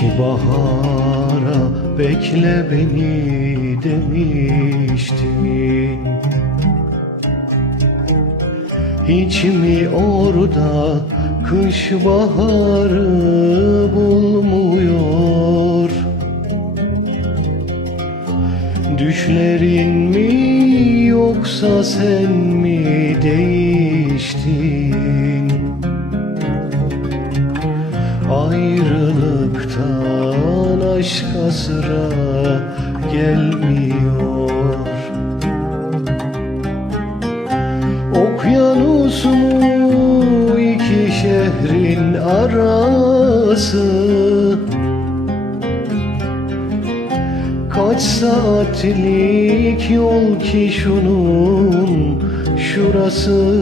İki bahara bekle beni demiştin Hiç mi orada kış baharı bulmuyor? Düşlerin mi yoksa sen mi değiştin Ayrılıktan aşka sıra gelmiyor. Okyanus mu iki şehrin arası? Kaç saatlik yol ki şunun şurası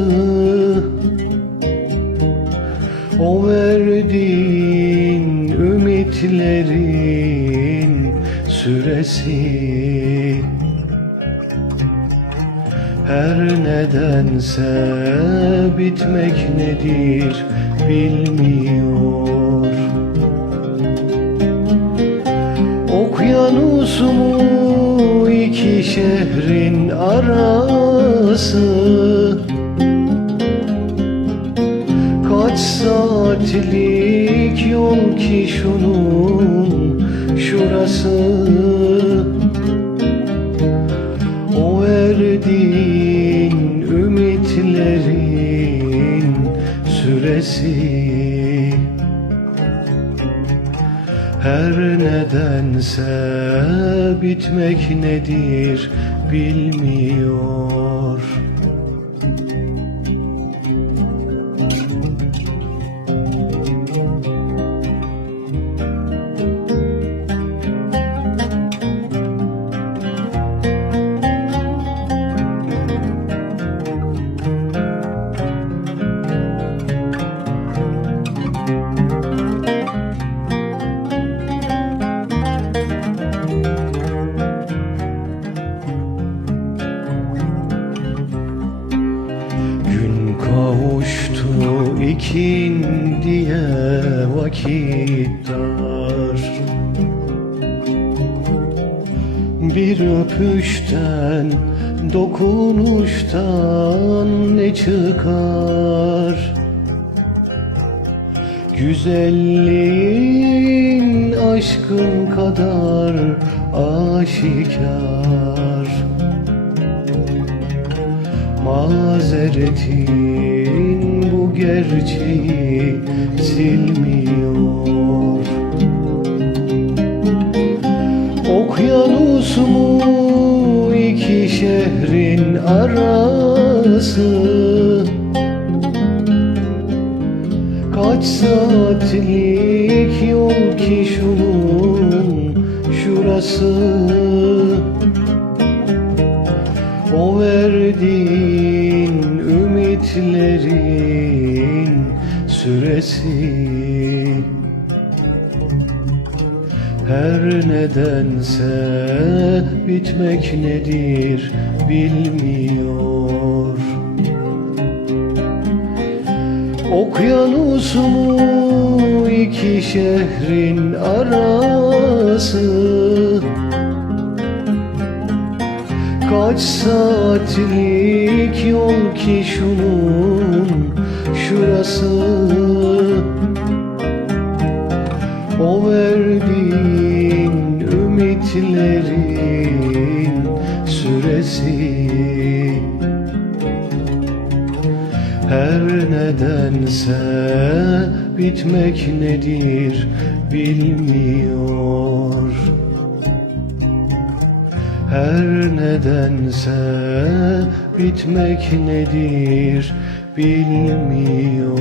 O verdiğin ümitlerin süresi. Her nedense bitmek nedir bilmiyor. Okyanus mu iki şehrin arası süresi her nedense bitmek nedir bilmiyor ikindiye vakit dar. Bir öpüşten dokunuştan ne çıkar? Güzelliğin aşkın kadar aşikar. Mazeretin gerçeği silmiyor. Okyanus mu iki şehrin arası. Kaç saatlik yol ki şunun şurası? O verdiğin ümitlerin süresi. Her nedense bitmek nedir bilmiyor. Okyanus mu iki şehrin arası? Kaç saatlik yol ki şunun şurası O verdiğin ümitlerin süresi. Her nedense bitmek nedir bilmiyor. Her nedense bitmek nedir bilmiyor